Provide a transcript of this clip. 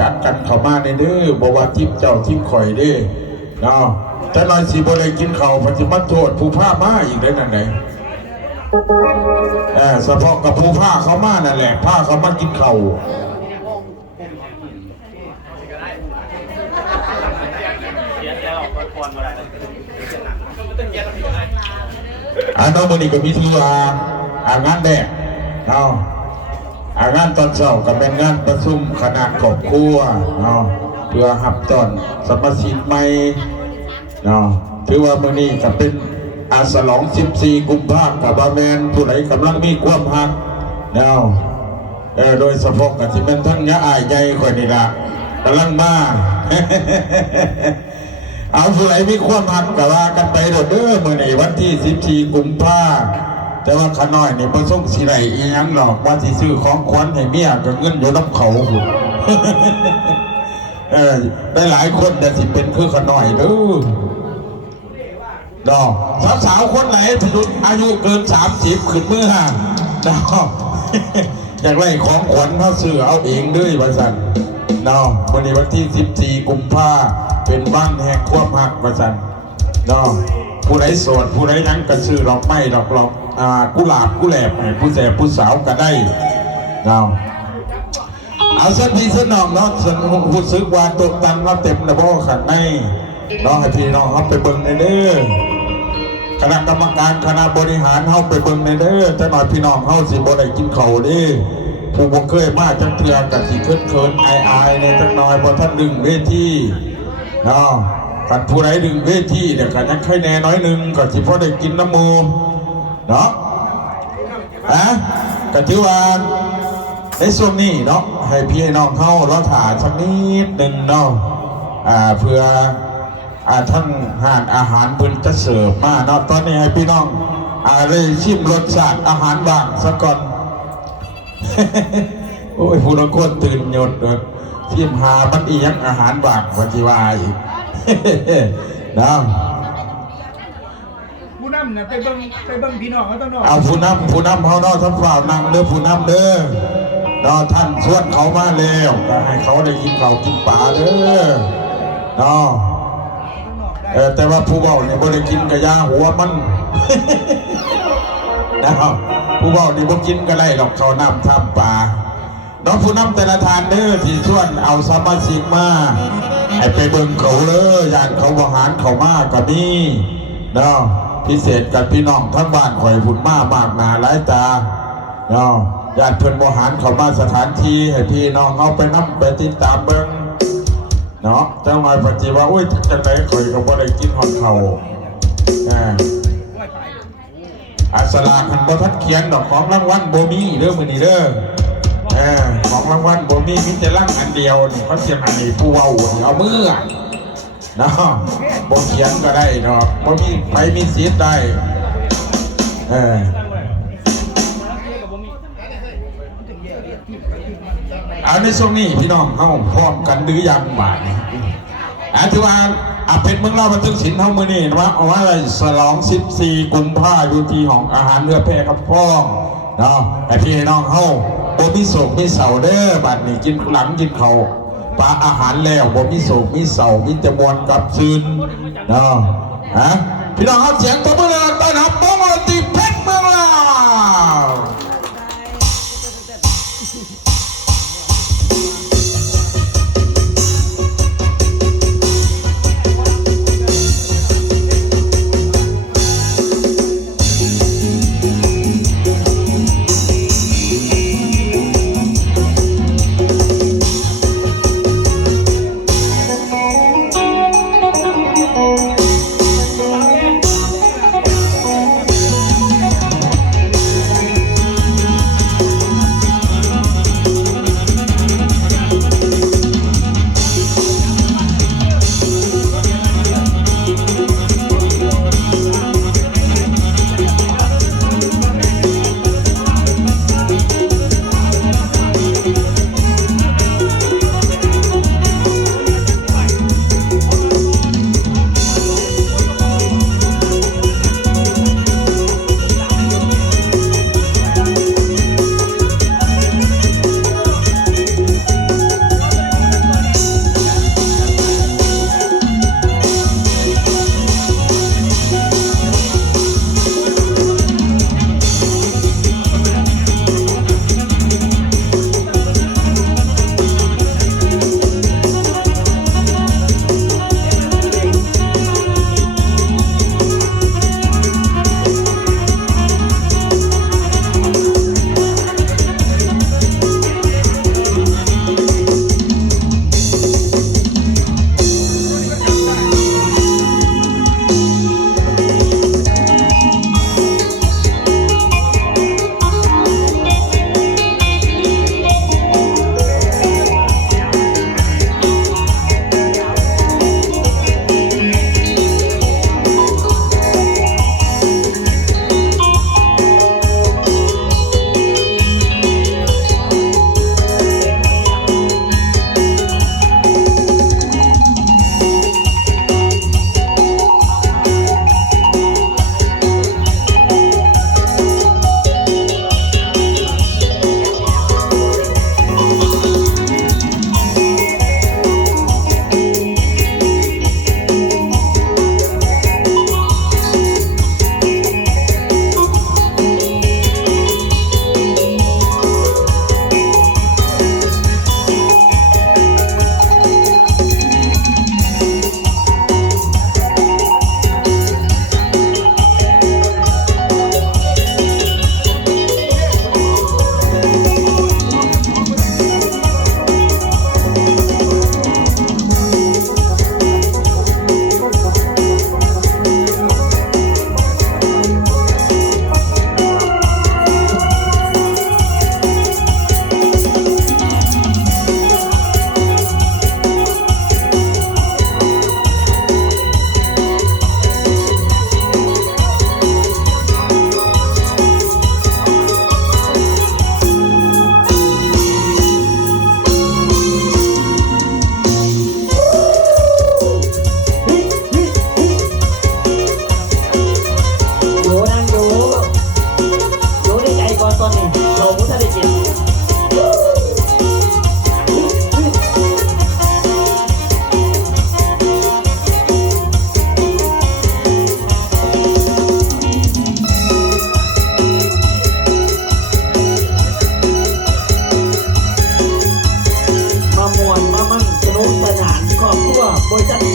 จัดกันเข้ามาในเด้อบอกว่าทิพเจ้าทิพข่อยเด้อเนาะแต่นายสีบ่ได้กินข้าวปัจจุบันโทษผู้ผ้ามาอีกได้นั่นไหนเฉพาะกับผู้ผ้าเขามานั่นแหละผ้าเขามากินข้าวน้องมันนี่ก็มีที่ว่างานแดกเนาะงานตอนเช้าก็เป็นงานประชุมคณะครอบครัวเนาะเพื่อหับตอนสมาชิกใหม่เนาะถือว่ามื้อนี้ก็เป็นฉลอง14กุมภาพันธ์กับบาแมนผู้ใดกำลังมีความหักเนาะโดยเฉพาะก็สิเป็นทั้งยะอายใหญ่ข่อยนี่ล่ะกำลังมาเอาผู้ใดมีความหักก็ว่ากันไปเด้อมื้อนี้วันที่14กุมภาพันธ์แต่ว่าขาน้อยนี่ประสงค์สิไรอีหยังหรอกว่าสิซื้อของขวัญให้เมียกับเงินอยู่น้ำเขาได้หลายคนแต่สิเป็นคือขาน้อยเด้อดอกสาวคนไหนที่อายุเกิน30ขึ้นมือห่างดอกอยากไล่ของขวัญเขาซื้อเอาเองด้วยว่าสั่นดอกวันนี้วันที่14กุมภาพันธ์เป็นวันแห่งความหักว่าสั่นดอกผู้ใดโสดผู้ใดยังกระซื้อดอกไม้ดอกกุหลาบกุแหลบผู้แสบผู้สาวก็ได้เราเอาสักทีสักน้องเนาะผู้ซื้อวานตกตังเราเต็มนะพ่อขันในน้องให้พี่น้องเขาไปเบิ่งในเด้อคณะกรรมการคณะบริหารเขาไปเบิ่งในเด้อจะหน่อยพี่น้องเขาสิบ่ได้กินเขาดิผู้บ่เคยมาจังเทือกับสิเขินอายในจังหน่อยพอท่านดึงเวทีเนาะกันผู้ใดดึงเวทีเดี๋ยวกันยังค่อยแน่น้อยนึงก็สิพอได้กินน้ำมูเนาะก็ถือว่าในช่วงนี้เนาะให้พี่ให้น้องเข้ารอถ่ายสักนิดหนึ่งเนาะเพื่อทั้งห้านอาหารเพิ่นจะเสิร์ฟมาเนาะตอนนี้ให้พี่น้องเลยชิมรสชาติอาหารบ้างสักก่อน โอ้ยผู้ละคนตื่นหยดเลยชิมหามันอีกอาหารบ้างวันที่ว่าอีก เนาะผู้นำนะไปเบิ่งพี่น้องเขาต้องนอนเอาผู้นำเขาเนาะท่านฝ่านั่งเด้อผู้นำเด้อเนาะท่านชวนเขามาแล้วก็ให้เขาได้กินข้าวกินปลาเด้อเนาะแต่ว่าผู้เบาเนี่ยบ่ได้กินกระยาหัวมันนะครับผู้เบาเนี่ยบ่กินก็ได้หรอกเขานำทำปลาเนาะผู้นำแต่ละทานเด้อที่ชวนเอาสมาชิกมาให้ไปเบิ่งเขาเลยญาติเขาบริหารเขามาก็มีเนาะพิเศษกับพี่น้องทั้งบ้านข่อยผุนมากหนาหลายตาเนาะญาติเพื่อนบริหารเขามาสถานที่ให้พี่น้องเอาไปนั่งไปติดตามเบิ่งเนาะจังหวะปฏิว่าโอ้ยจังไรข่อยก็บ่ได้กินหอดเขาสลากคันบ่ทัดเขียนดอกของรางวัลบ่มีเด้อมื้อนี้เด้อของรางวัลบ่มีแต่ร่างอันเดียวนี่เขาเขียนอันนี้ผู้เว้าเอามือเนาะบ่เขียนก็ได้เนาะบ่มีไปมีสิทธิ์ได้ในช่วงนี้พี่น้องเข้าพร้อมกันหรือยังบ่ายที่ว่าเป็นเมืองเล่าบันทึกศิลป์เท่ามือนี่ว่าเอาว่าฉลอง14กุมภาพันธ์อยู่ที่ของอาหารเรือแพกับพ้องเนาะพี่น้องเข้าบ่มีโศกมีเศร้าเด้อบัดนี้กินหลังกินเขาปลาอาหารแล้วบ่มีโศกมีเศร้ามีแต่มวลกับซึนเนาะพี่น้องเขาเสียงตบมือเลยต้อนรับป้องตีเพชรเมืองลาว บริษัท